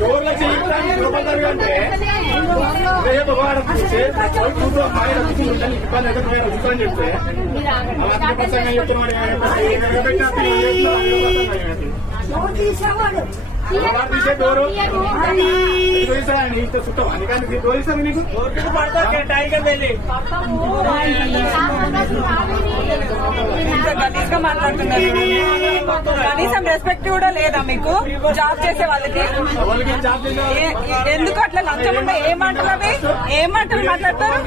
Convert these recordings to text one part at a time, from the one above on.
డోర్లో చేయడానికి అంటే రేపు ఇబ్బంది అని చెప్తే డోరు చుట్టం అందుకని డోర్ ఇస్తాను నీకు గలీజ్గా మాట్లాడుతున్నారు. కనీసం రెస్పెక్ట్ కూడా లేదా మీకు? జాబ్ చేసే వాళ్ళకి ఎందుకు అట్లా లంచం ఉంటే ఏమంటారు? అవి ఏమంటారు మాట్లాడతారు?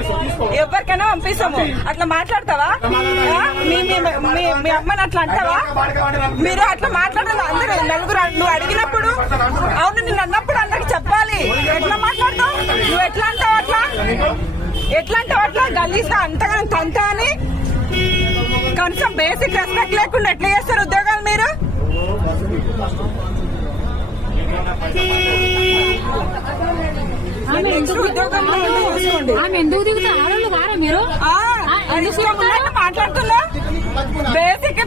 ఎవరికైనా పంపిస్తాము. అట్లా మాట్లాడతావా? మీ అమ్మని అట్లా అంటావా? మీరు అట్లా మాట్లాడాలి. అందరూ నలుగురు నువ్వు అడిగినప్పుడు అవును నిన్ను అన్నప్పుడు అందరికి చెప్పాలి. ఎట్లా మాట్లాడతావు? నువ్వు ఎట్లా అంటావు? అట్లా గలీజ్గా అంతగా తంత అని కనీసం బేసిక్ రెస్పెక్ట్ లేకుండా ఎట్లా చేస్తారు ఉద్యోగాలు మీరు? ఎందుకు దిగుతా ఆడవాళ్ళు వారా మీరు? మాట్లాడుతున్నా బేసిక్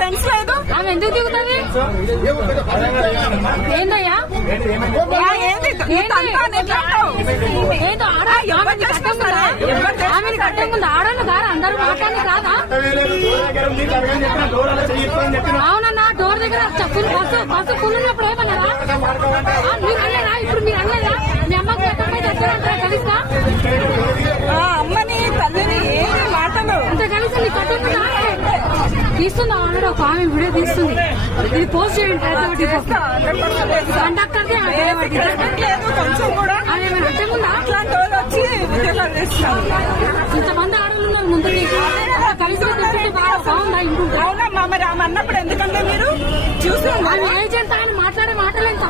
సెన్స్ లేదు. ఆమె ఎందుకు దిగుతుంది? ఏందయ్యా ఆమెను కట్టే ముందు ఆడవాళ్ళు కారా? అందరూ మాట్లాడి కాదా? అవునన్నా డోర్ దగ్గర చెప్పులు బస్సు కుళ్ళినప్పుడు ఏమన్నారా? మీరు అన్నారా? ఇప్పుడు మీరు అన్నారా? మీ అమ్మకి ఎక్కడైతే కలిస్తా అమ్మని తల్లిని ఏమి మాటలు అంత కలిసి నీ కట్టకుండా తీస్తుందా? ఆల్రెడీ ఒక ఆమె వీడియో తీస్తుంది. ఇది పోస్ట్ చేయండి. కండక్టర్కి కొంచెం కూడా అట్టేముందా? అట్లాంటి వాళ్ళు వచ్చి ఉద్యోగాలు చేస్తారు. ఇంతమంది ఆడవాళ్ళు ముందు కలిసి బాగుందా? ఇంకుంటా అవునమ్మా. మరి ఆమె అన్నప్పుడు ఎందుకంటే మీరు చూసి ఏజెంట్ ఆయన